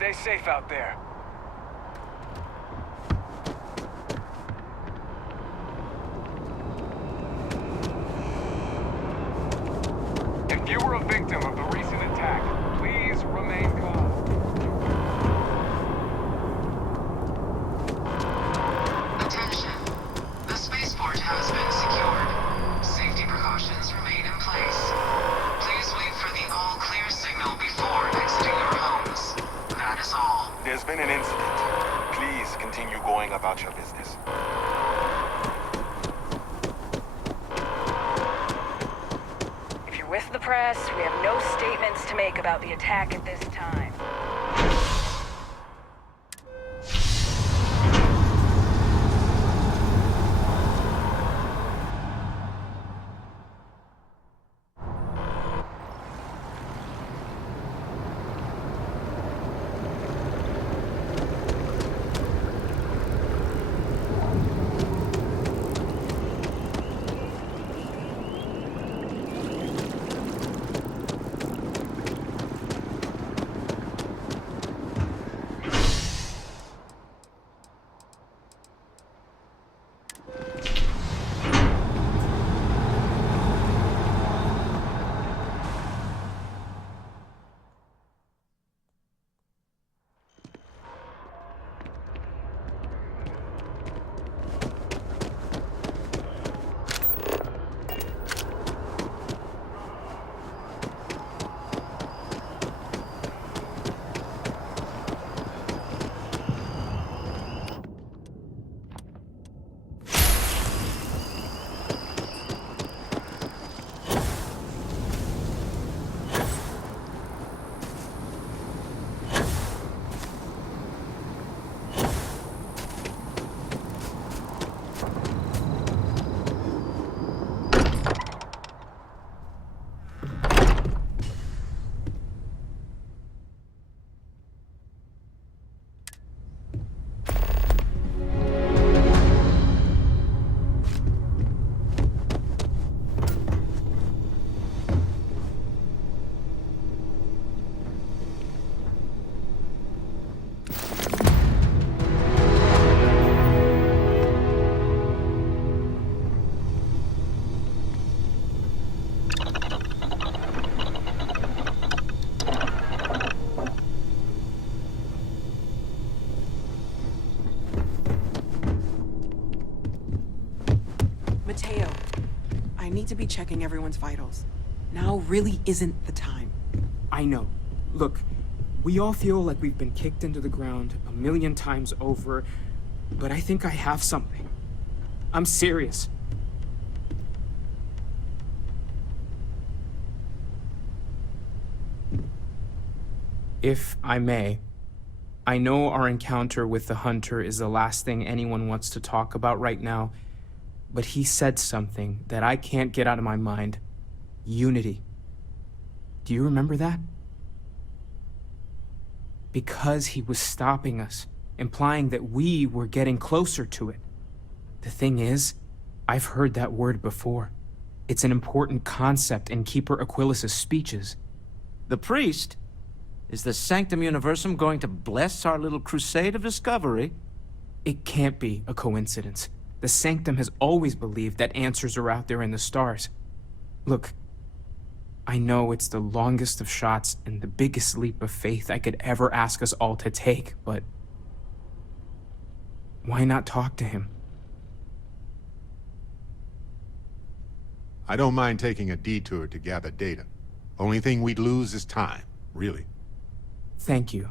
Stay safe out there. If you were a victim of the recent attack, please remain calm. Attention. The spaceport has been secured. Safety precautions remain in place. Please wait for the all-clear signal before exiting your homes. That is all. There's been an incident. Please continue going about your business. If you're with the press, we have no statements to make about the attack at this time. Mateo, I need to be checking everyone's vitals. Now really isn't the time. I know. Look, we all feel like we've been kicked into the ground a million times over, but I think I have something. I'm serious. If I may, I know our encounter with the Hunter is the last thing anyone wants to talk about right now, but he said something that I can't get out of my mind. Unity. Do you remember that? Because he was stopping us, implying that we were getting closer to it. The thing is, I've heard that word before. It's an important concept in Keeper Aquilas's speeches. The priest? Is the Sanctum Universum going to bless our little crusade of discovery? It can't be a coincidence. The Sanctum has always believed that answers are out there in the stars. Look, I know it's the longest of shots and the biggest leap of faith I could ever ask us all to take, but why not talk to him? I don't mind taking a detour to gather data. Only thing we'd lose is time, really. Thank you.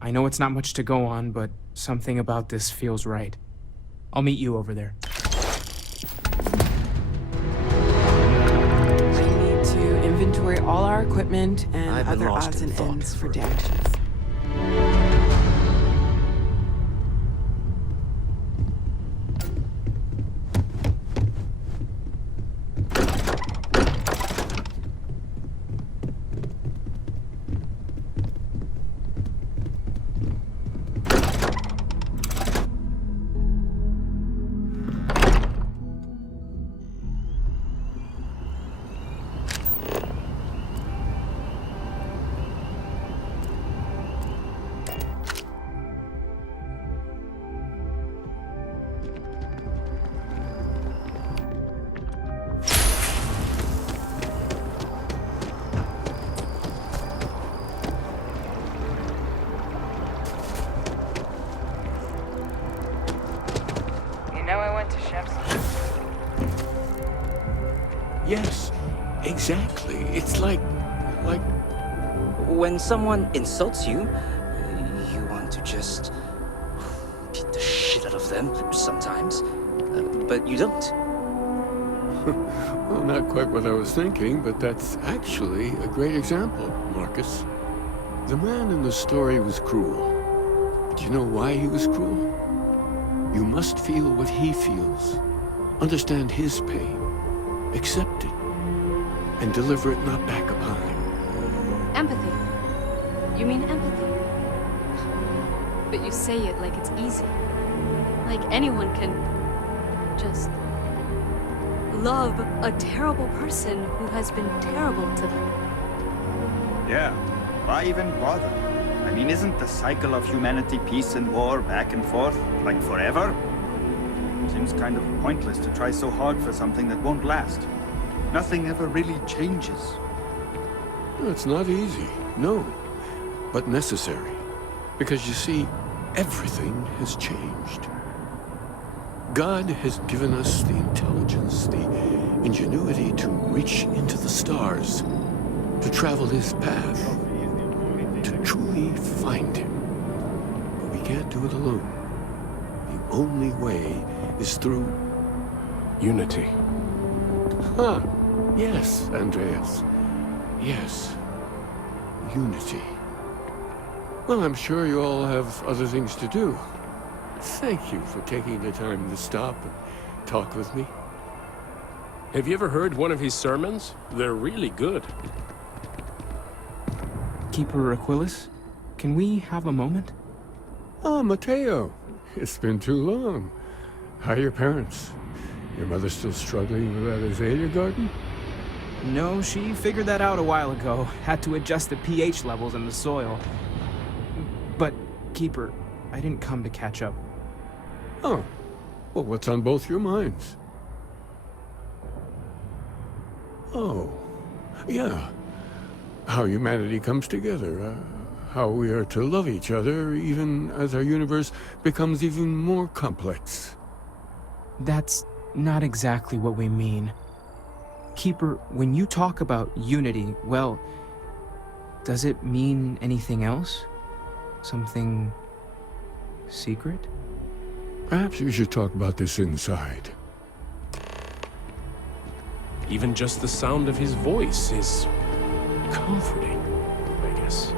I know it's not much to go on, but something about this feels right. I'll meet you over there. I need to inventory all our equipment and I've been other lost odds in and thought ends for for a damages. know I went to Chef's. Yes, exactly. It's like... When someone insults you, you want to just beat the shit out of them sometimes, but you don't. Well, not quite what I was thinking, but that's actually a great example, Marcus. The man in the story was cruel. Do you know why he was cruel? You must feel what he feels. Understand his pain. Accept it. And deliver it not back upon him. Empathy. You mean empathy? But you say it like it's easy. Like anyone can just love a terrible person who has been terrible to them. Yeah, why even bother? I mean, isn't the cycle of humanity peace and war back and forth, like forever? Seems kind of pointless to try so hard for something that won't last. Nothing ever really changes. It's not easy, no, but necessary. Because you see, everything has changed. God has given us the intelligence, the ingenuity to reach into the stars, to travel his path, to truly find him. But we can't do it alone. The only way is through unity. Huh. Yes, Andreas. Yes. Unity. Well, I'm sure you all have other things to do. Thank you for taking the time to stop and talk with me. Have you ever heard one of his sermons? They're really good. Keeper Aquilus, can we have a moment? Oh, Matteo. It's been too long. How are your parents? Your mother still struggling with that azalea garden? No, she figured that out a while ago. Had to adjust the pH levels in the soil. But, Keeper, I didn't come to catch up. Oh. Well, what's on both your minds? Oh. Yeah. How humanity comes together. How we are to love each other, even as our universe becomes even more complex. That's not exactly what we mean. Keeper, when you talk about unity, well, does it mean anything else? Something secret? Perhaps we should talk about this inside. Even just the sound of his voice is comforting, I guess.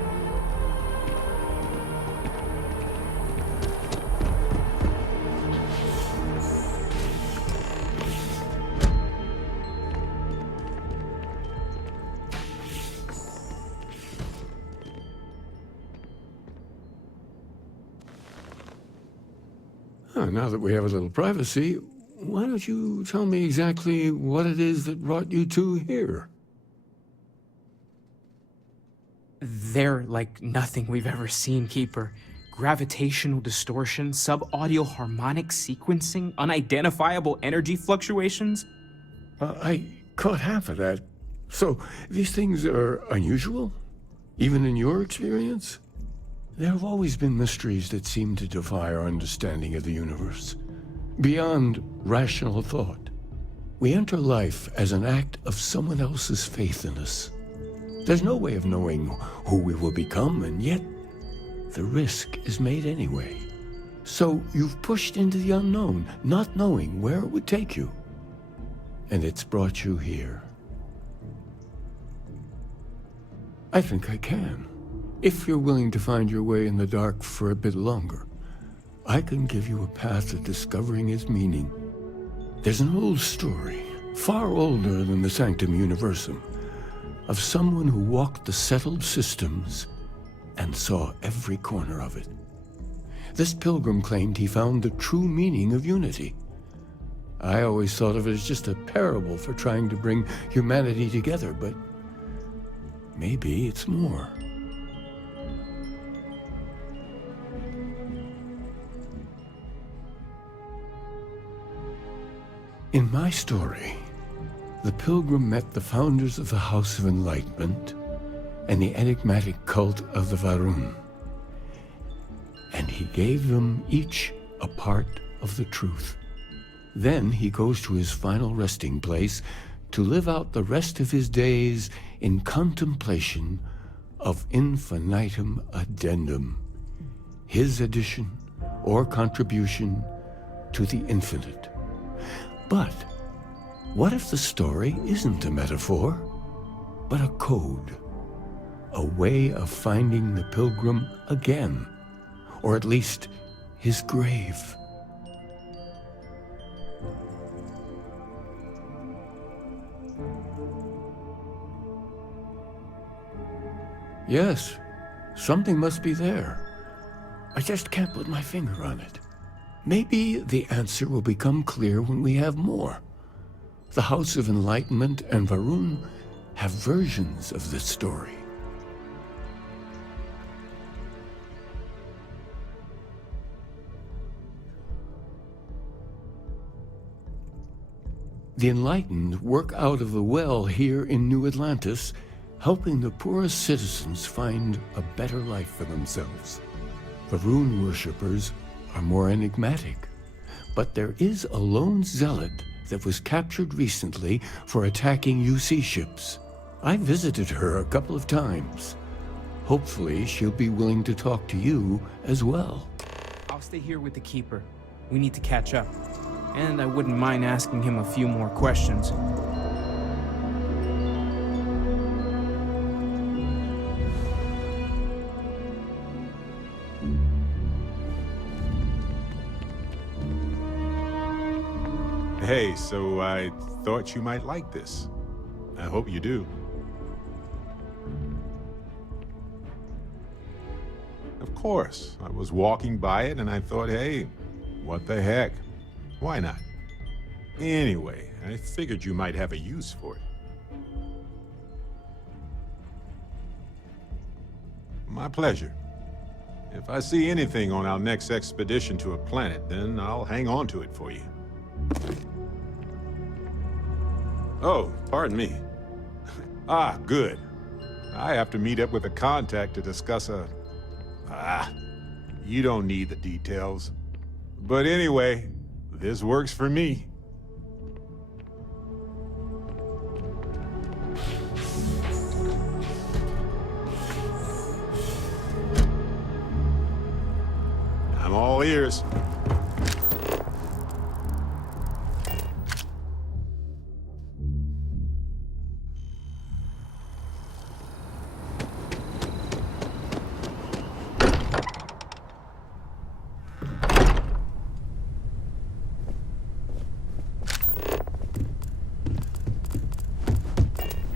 Now that we have a little privacy, why don't you tell me exactly what it is that brought you two here? They're like nothing we've ever seen, Keeper. Gravitational distortion, sub-audio harmonic sequencing, unidentifiable energy fluctuations. I caught half of that. So, these things are unusual? Even in your experience? There have always been mysteries that seem to defy our understanding of the universe. Beyond rational thought. We enter life as an act of someone else's faith in us. There's no way of knowing who we will become, and yet the risk is made anyway. So you've pushed into the unknown, not knowing where it would take you. And it's brought you here. I think I can. If you're willing to find your way in the dark for a bit longer, I can give you a path to discovering its meaning. There's an old story, far older than the Sanctum Universum, of someone who walked the settled systems and saw every corner of it. This pilgrim claimed he found the true meaning of unity. I always thought of it as just a parable for trying to bring humanity together, but maybe it's more. In my story, the pilgrim met the founders of the House of Enlightenment and the enigmatic cult of the Varun. And he gave them each a part of the truth. Then he goes to his final resting place to live out the rest of his days in contemplation of infinitum addendum, his addition or contribution to the infinite. But what if the story isn't a metaphor, but a code? A way of finding the pilgrim again, or at least his grave. Yes, something must be there. I just can't put my finger on it. Maybe the answer will become clear when we have more. The House of Enlightenment and Varun have versions of this story. The Enlightened work out of the well here in New Atlantis, helping the poorest citizens find a better life for themselves. Varun worshippers are more enigmatic, but there is a lone zealot that was captured recently for attacking UC ships. I visited her a couple of times. Hopefully she'll be willing to talk to you as well. I'll stay here with the Keeper. We need to catch up. And I wouldn't mind asking him a few more questions. Hey, so I thought you might like this. I hope you do. Of course, I was walking by it and I thought, hey, what the heck? Why not? Anyway, I figured you might have a use for it. My pleasure. If I see anything on our next expedition to a planet, then I'll hang on to it for you. Oh, pardon me. Ah, good. I have to meet up with a contact to discuss a... you don't need the details. But anyway, this works for me. I'm all ears.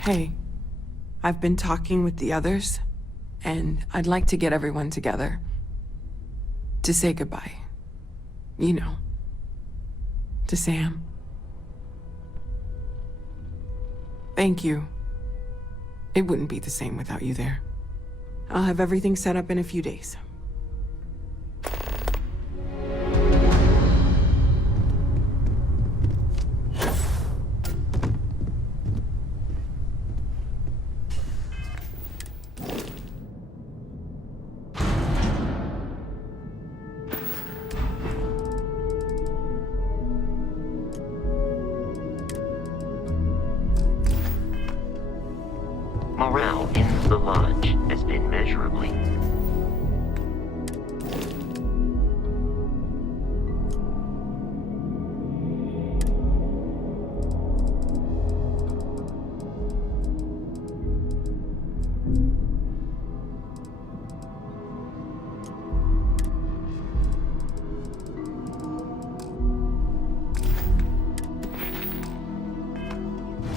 Hey, I've been talking with the others, and I'd like to get everyone together. To say goodbye. You know. To Sam. Thank you. It wouldn't be the same without you there. I'll have everything set up in a few days. Morale in the lodge has been measurably.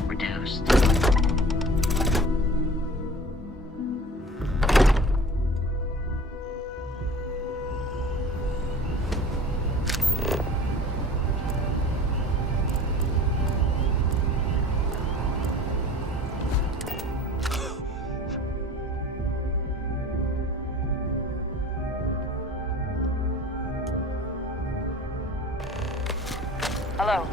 Reduced. Hello.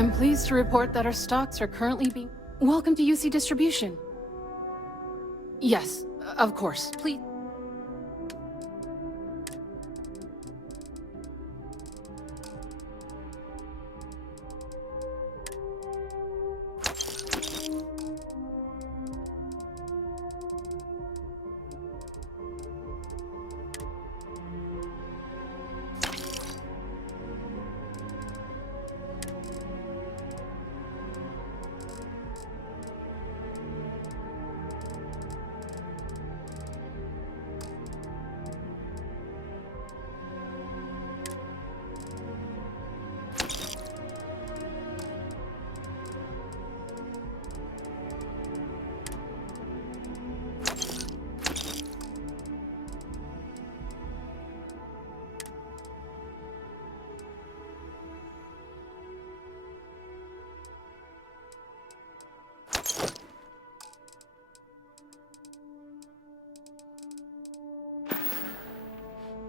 I'm pleased to report that our stocks are currently being... Welcome to UC Distribution. Yes, of course. Please...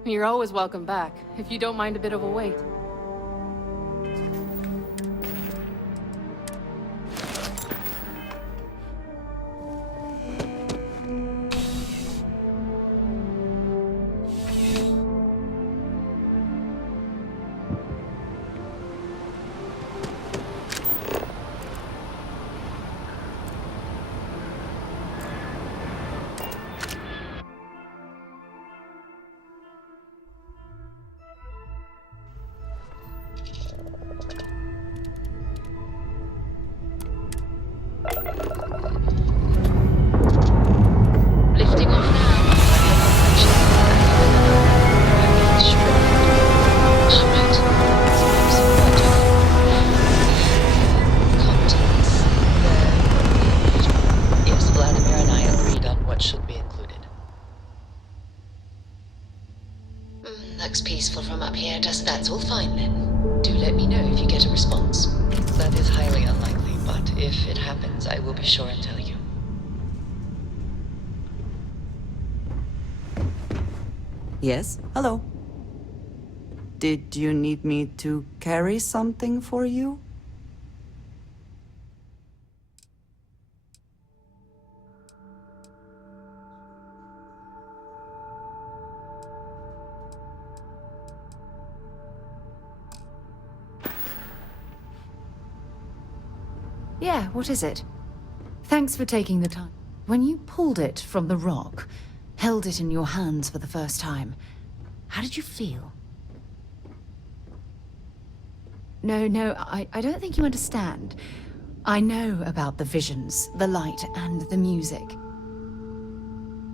You're always welcome back, if you don't mind a bit of a wait. Lifting off now. Contents. Yes, Vladimir and I agreed on what should be included. Looks peaceful from up here. That's all fine then. Do let me know if you get a response. That is highly unlikely, but if it happens, I will be sure and tell you. Yes? Hello. Did you need me to carry something for you? Yeah, what is it? Thanks for taking the time. When you pulled it from the rock, held it in your hands for the first time, how did you feel? No, I don't think you understand. I know about the visions, the light, and the music.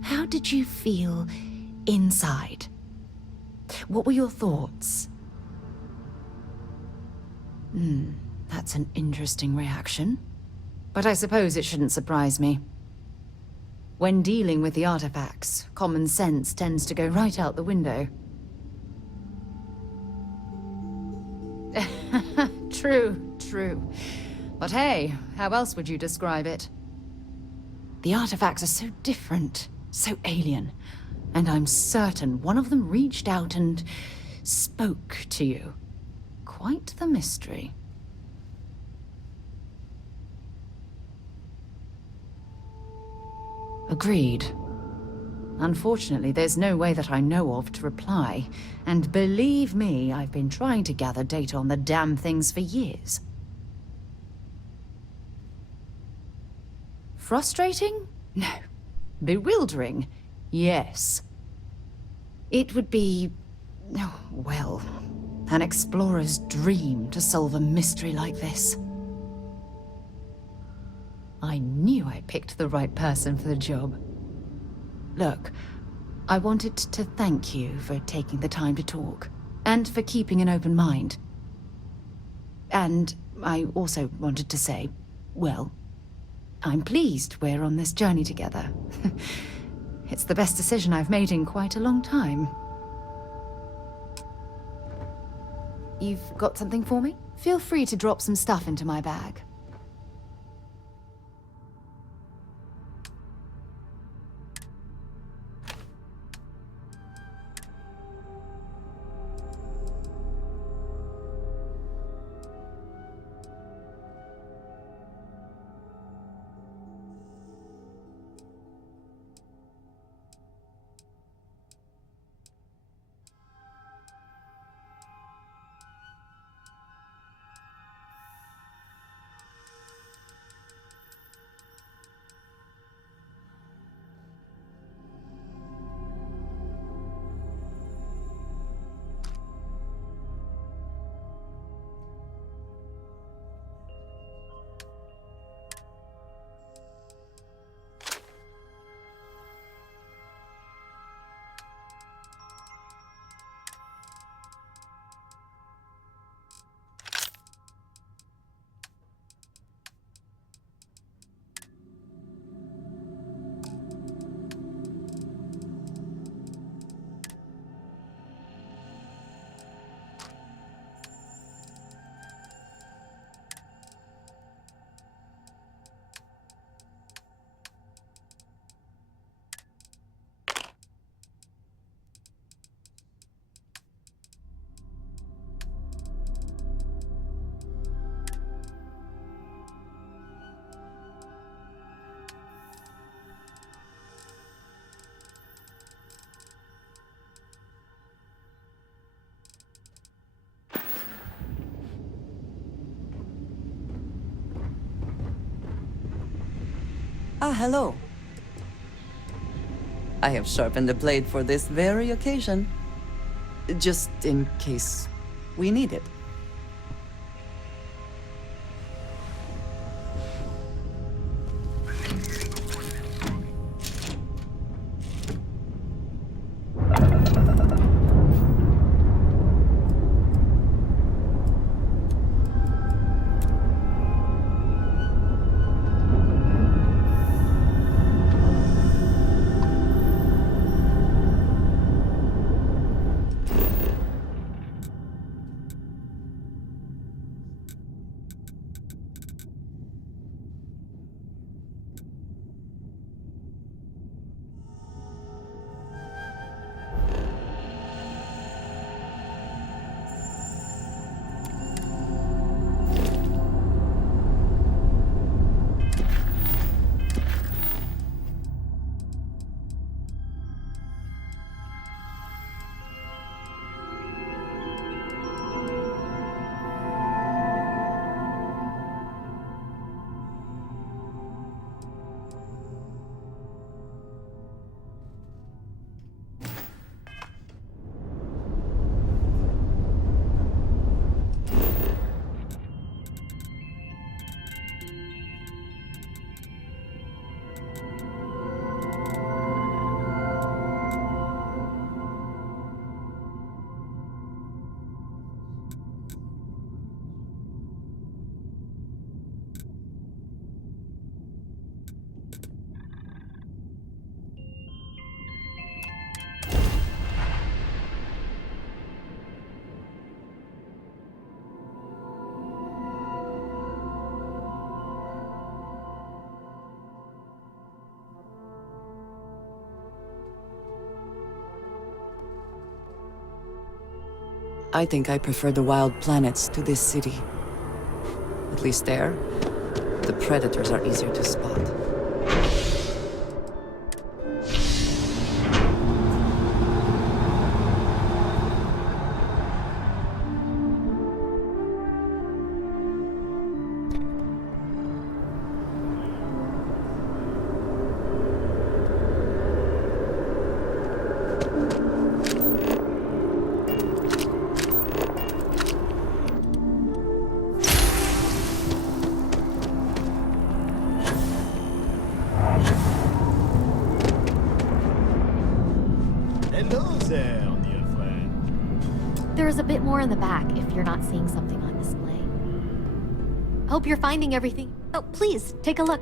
How did you feel inside? What were your thoughts? That's an interesting reaction. But I suppose it shouldn't surprise me. When dealing with the artifacts, common sense tends to go right out the window. True. But hey, how else would you describe it? The artifacts are so different, so alien, and I'm certain one of them reached out and spoke to you. Quite the mystery. Agreed. Unfortunately, there's no way that I know of to reply. And believe me, I've been trying to gather data on the damn things for years. Frustrating? No. Bewildering? Yes. It would be... oh, well, an explorer's dream to solve a mystery like this. I knew I picked the right person for the job. Look, I wanted to thank you for taking the time to talk, and for keeping an open mind. And I also wanted to say, well, I'm pleased we're on this journey together. It's the best decision I've made in quite a long time. You've got something for me? Feel free to drop some stuff into my bag. Ah, hello. I have sharpened the blade for this very occasion. Just in case we need it. I think I prefer the wild planets to this city. At least there, the predators are easier to spot. There's a bit more in the back if you're not seeing something on display. Hope you're finding everything. Oh, please, take a look.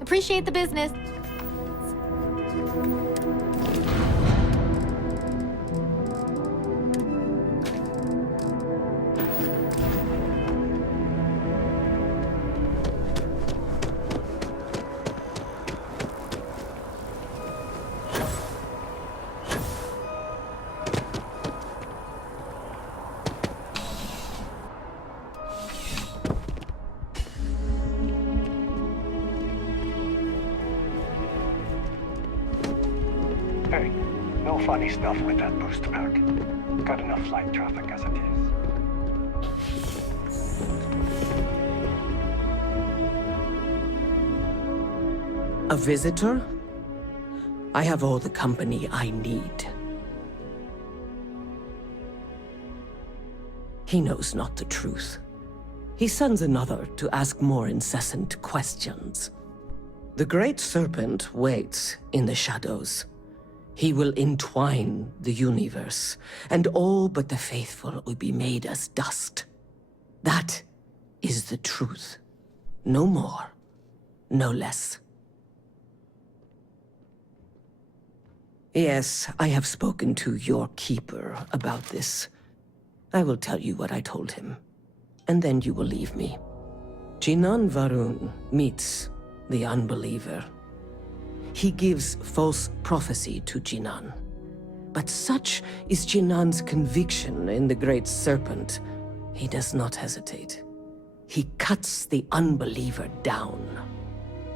Appreciate the business. funny stuff with that booster pack. Got enough flight traffic as it is. A visitor? I have all the company I need. He knows not the truth. He sends another to ask more incessant questions. The Great Serpent waits in the shadows. He will entwine the universe, and all but the faithful will be made as dust. That is the truth. No more, no less. Yes, I have spoken to your keeper about this. I will tell you what I told him, and then you will leave me. Jinan Varun meets the unbeliever. He gives false prophecy to Jinan. But such is Jinan's conviction in the Great Serpent, he does not hesitate. He cuts the unbeliever down.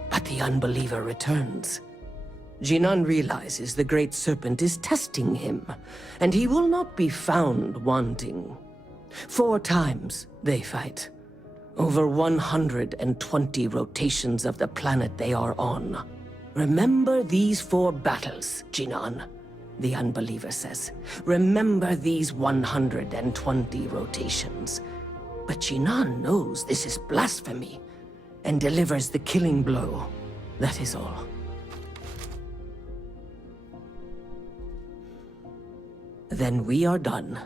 But the unbeliever returns. Jinan realizes the Great Serpent is testing him, and he will not be found wanting. 4 times they fight. Over 120 rotations of the planet they are on. Remember these 4 battles, Jinan, the unbeliever says. Remember these 120 rotations. But Jinan knows this is blasphemy, and delivers the killing blow. That is all. Then we are done.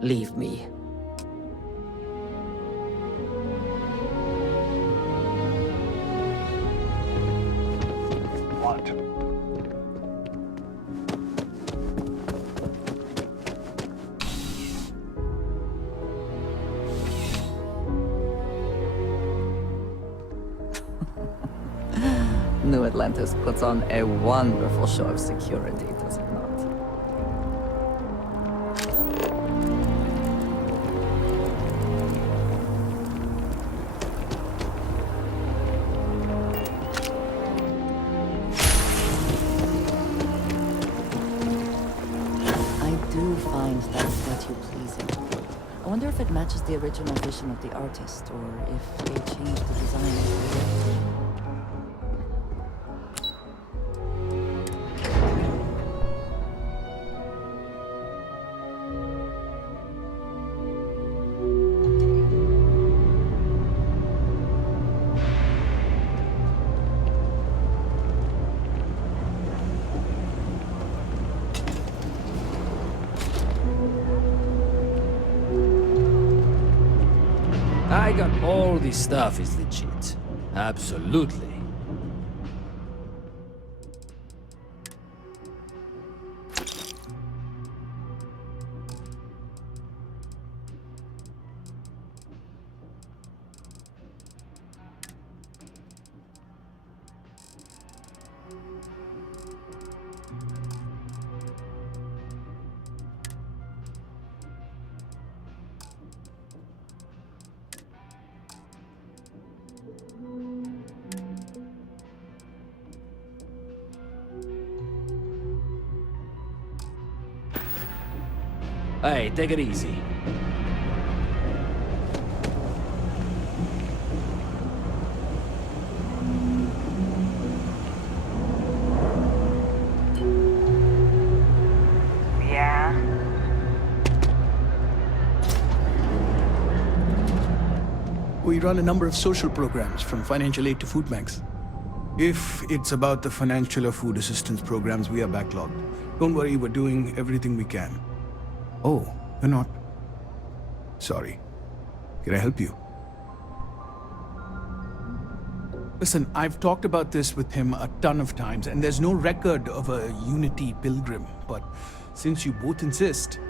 Leave me. What? New Atlantis puts on a wonderful show of security, does it not? I wonder if it matches the original vision of the artist, or if they changed the design as they went. I got all this stuff is legit. Absolutely. Hey, take it easy. Yeah? We run a number of social programs, from financial aid to food banks. If it's about the financial or food assistance programs, we are backlogged. Don't worry, we're doing everything we can. Oh, you're not? Sorry. Can I help you? Listen, I've talked about this with him a ton of times, and there's no record of a Unity pilgrim. But since you both insist,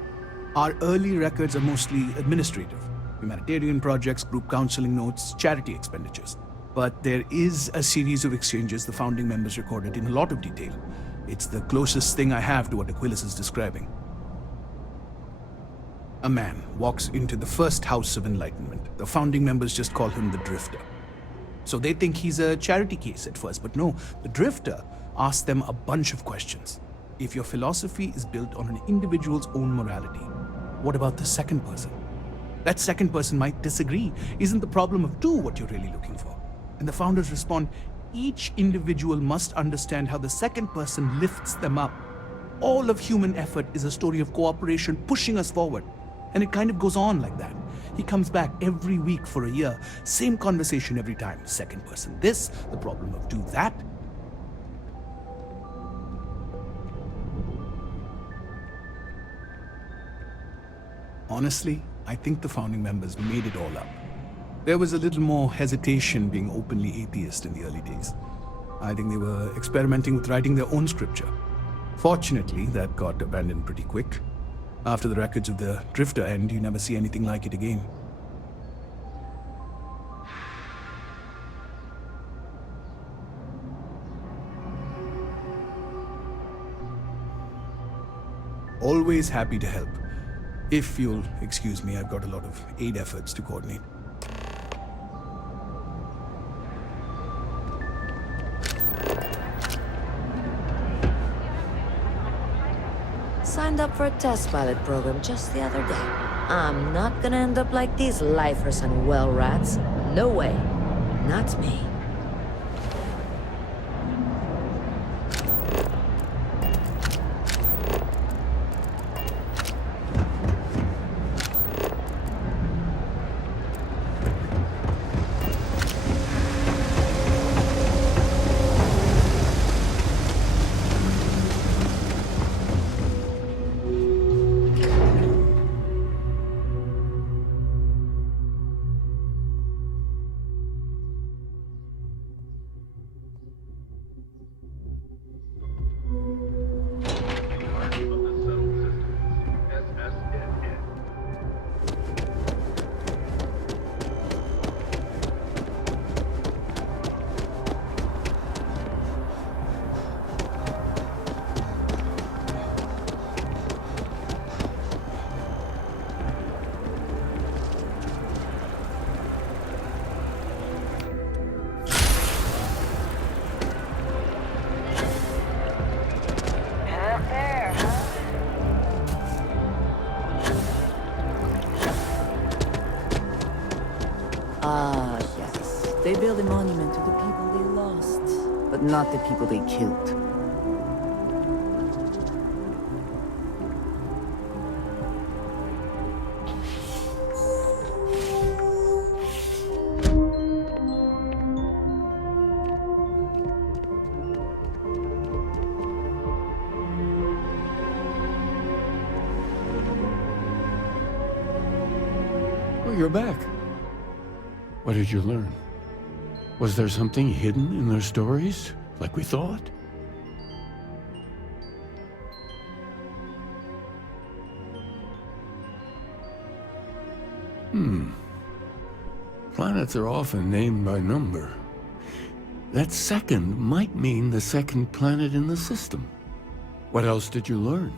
our early records are mostly administrative. Humanitarian projects, group counseling notes, charity expenditures. But there is a series of exchanges the founding members recorded in a lot of detail. It's the closest thing I have to what Aquilus is describing. A man walks into the first house of enlightenment. The founding members just call him the Drifter. So they think he's a charity case at first, but no, the Drifter asks them a bunch of questions. if your philosophy is built on an individual's own morality, what about the second person? That second person might disagree. Isn't the problem of two what you're really looking for? And the founders respond, each individual must understand how the second person lifts them up. All of human effort is a story of cooperation pushing us forward. And it kind of goes on like that. He comes back every week for a year. Same conversation every time. Second person this, the problem of two that. Honestly, I think the founding members made it all up. There was a little more hesitation being openly atheist in the early days. I think they were experimenting with writing their own scripture. Fortunately, that got abandoned pretty quick. After the records of the Drifter end, you never see anything like it again. Always happy to help. If you'll excuse me, I've got a lot of aid efforts to coordinate. Signed up for a test pilot program just the other day. I'm not gonna end up like these lifers and well rats. No way. Not me. Ah, yes. They build a monument to the people they lost, but not the people they killed. Oh, you're back. What did you learn? Was there something hidden in their stories, like we thought? Planets are often named by number. That second might mean the second planet in the system. What else did you learn?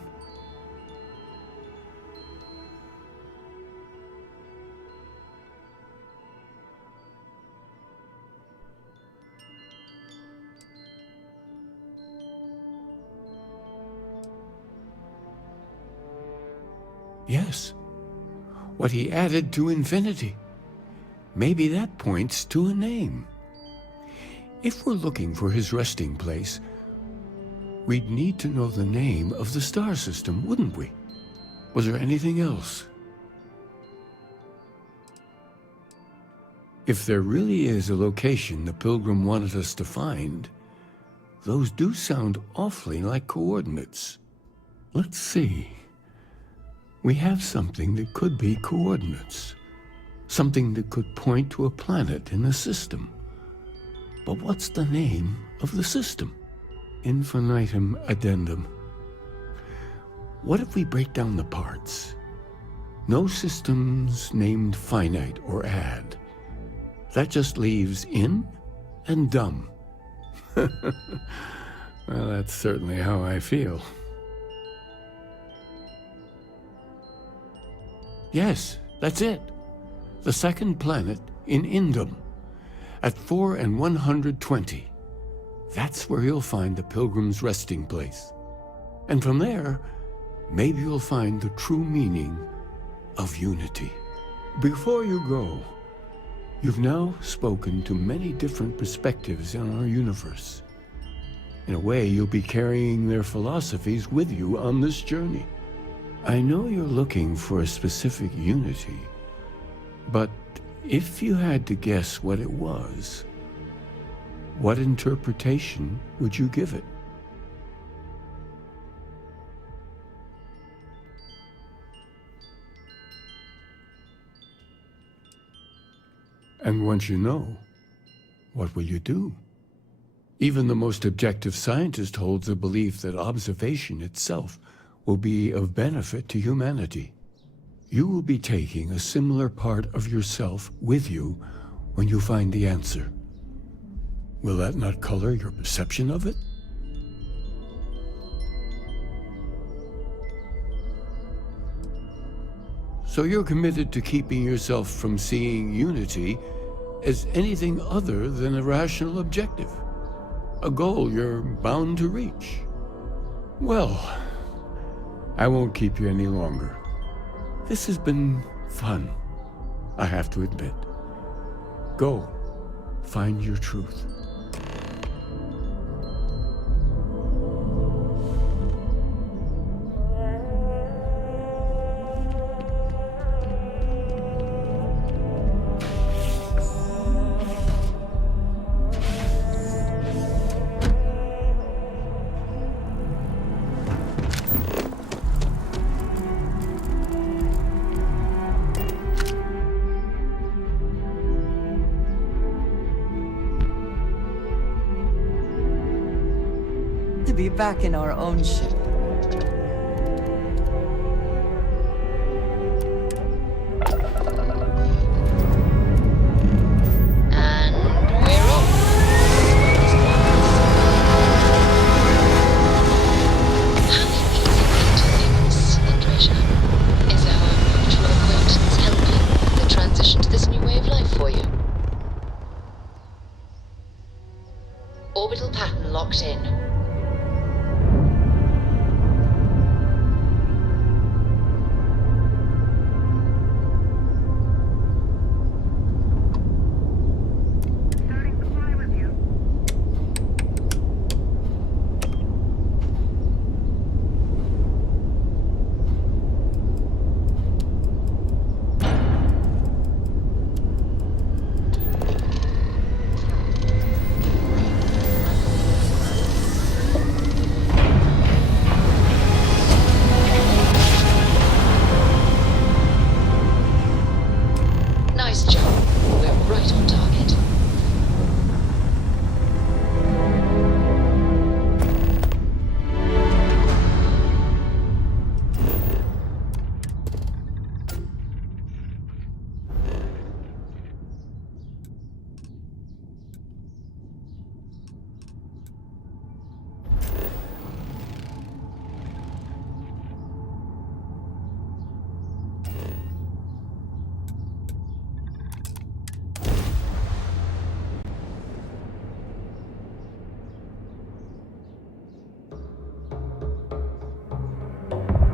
Yes. What he added to infinity. Maybe that points to a name. If we're looking for his resting place, we'd need to know the name of the star system, wouldn't we? Was there anything else? If there really is a location the Pilgrim wanted us to find, those do sound awfully like coordinates. Let's see. We have something that could be coordinates. Something that could point to a planet in the system. But what's the name of the system? Infinitum addendum. What if we break down the parts? No systems named finite or add. That just leaves in and dumb. Well, that's certainly how I feel. Yes, that's it. The second planet in Indum, at 4 and 120. That's where you'll find the Pilgrim's resting place. And from there, maybe you'll find the true meaning of unity. Before you go, you've now spoken to many different perspectives in our universe. In a way, you'll be carrying their philosophies with you on this journey. I know you're looking for a specific unity, but if you had to guess what it was, what interpretation would you give it? And once you know, what will you do? Even the most objective scientist holds the belief that observation itself will be of benefit to humanity. You will be taking a similar part of yourself with you when you find the answer. Will that not color your perception of it? So you're committed to keeping yourself from seeing unity as anything other than a rational objective, a goal you're bound to reach. Well, I won't keep you any longer. This has been fun, I have to admit. Go, find your truth. To be back in our own ship. Is our mutual acquaintance helping the transition to this new way of life for you? Orbital pattern locked in. Nice job. We're right on target.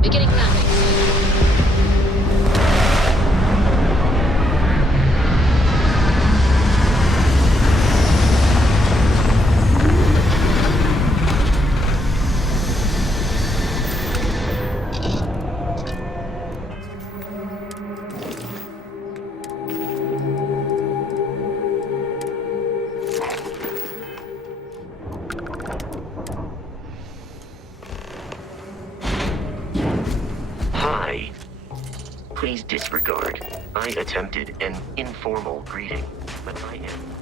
Beginning landing. Hi. Please disregard. I attempted an informal greeting, but I am...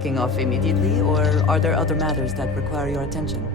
taking off immediately, or are there other matters that require your attention?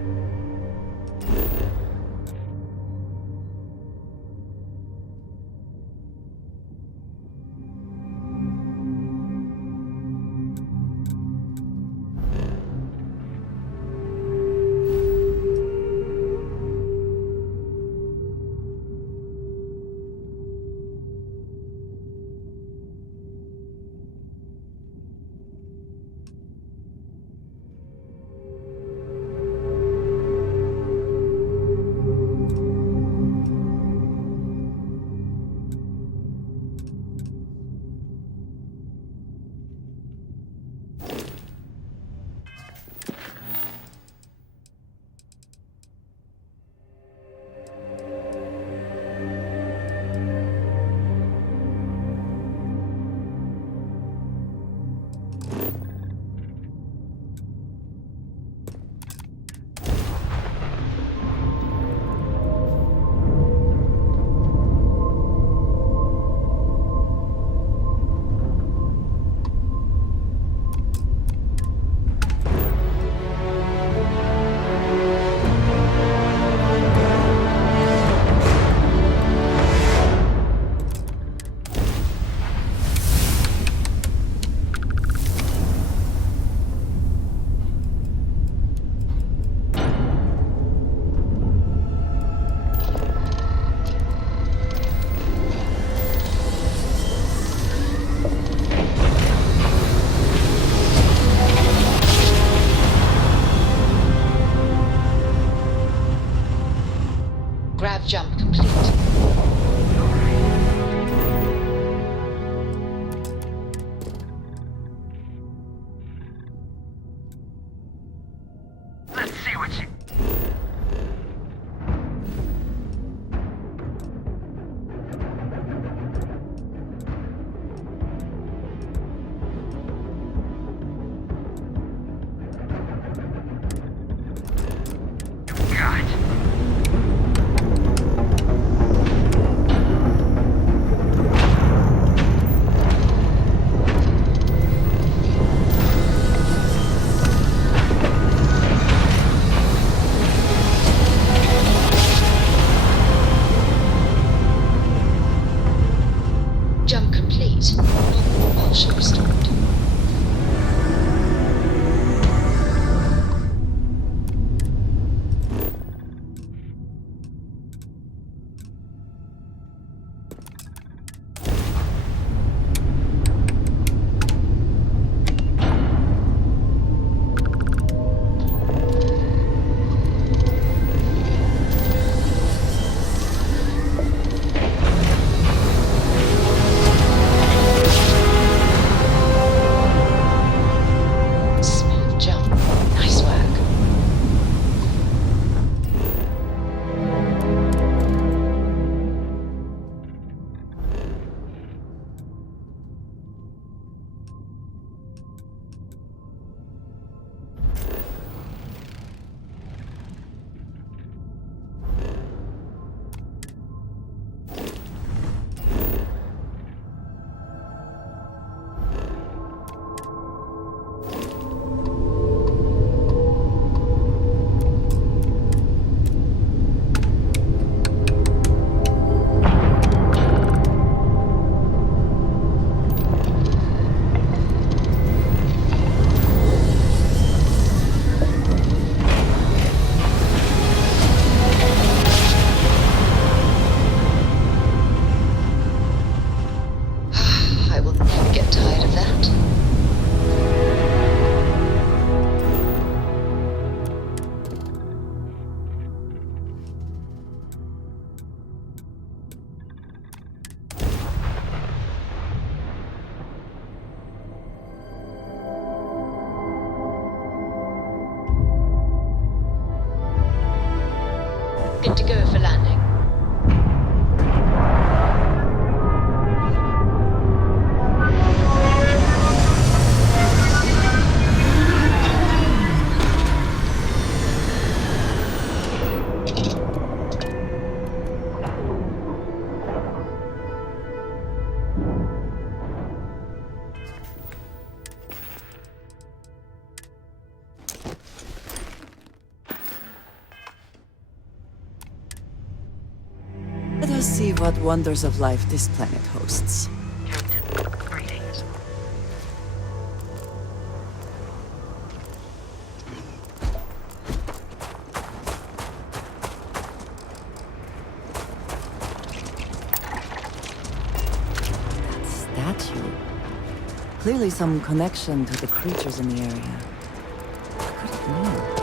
Grav jump complete. Let's see what you... Jump complete. Normal propulsion restored. Smooth jump. Nice work. I will never get tired of that. Good to go for landing. see what wonders of life this planet hosts. Greetings. Statue. Clearly some connection to the creatures in the area. What could it mean?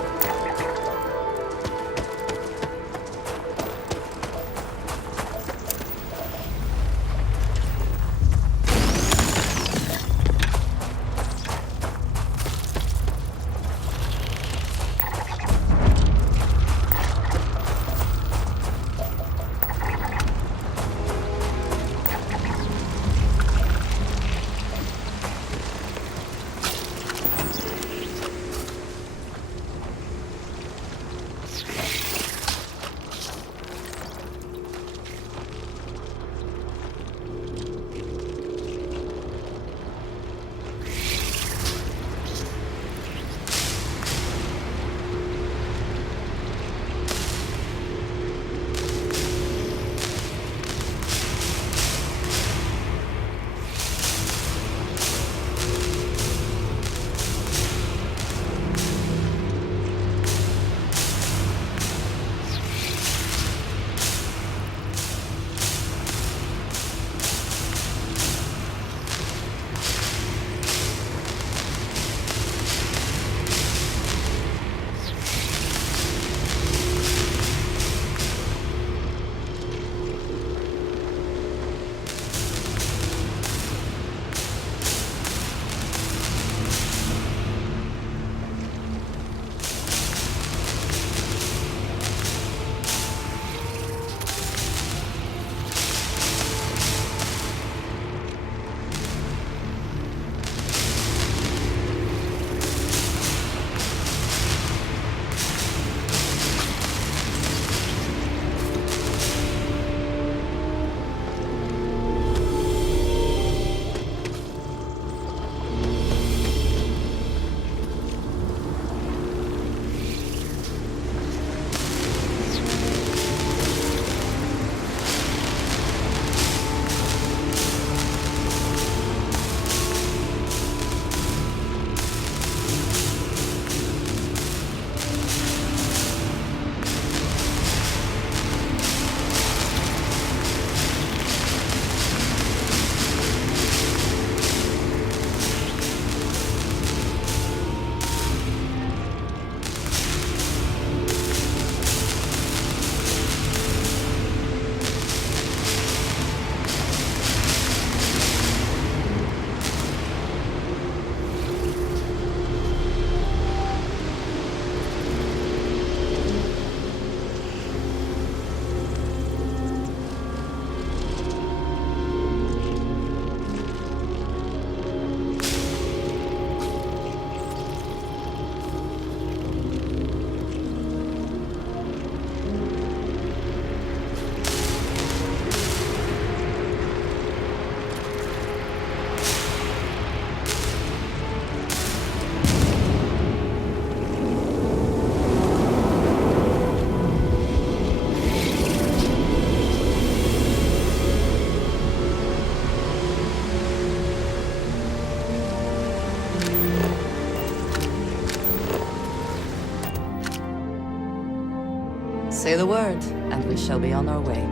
Say the word, and we shall be on our way.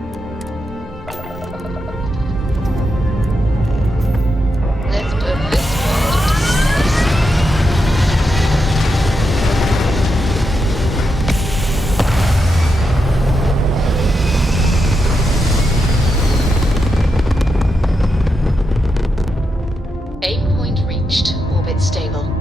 Let's put this aim point reached. Orbit stable.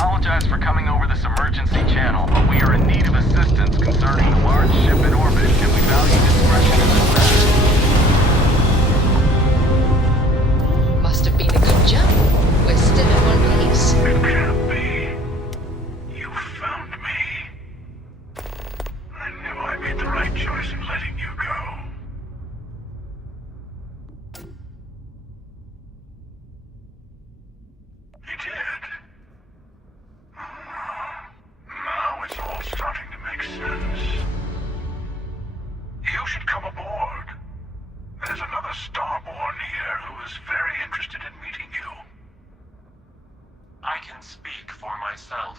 apologize for coming over this emergency channel, but we are in need of assistance concerning the large ship in orbit, and we value discretion in this matter. Must have been a good jump. We're still in one piece. It can't be. You found me. I knew I made the right choice in letting you go. You did. Now it's all starting to make sense. You should come aboard. There's another Starborn here who is very interested in meeting you. I can speak for myself.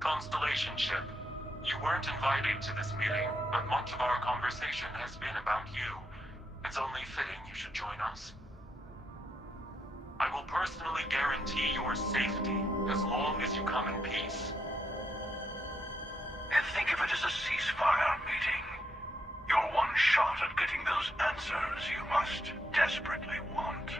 Constellation ship, you weren't invited to this meeting, but much of our conversation has been about you. It's only fitting you should join us. I will personally guarantee your safety as long as you come in peace. And think of it as a ceasefire meeting. Your one shot at getting those answers you must desperately want.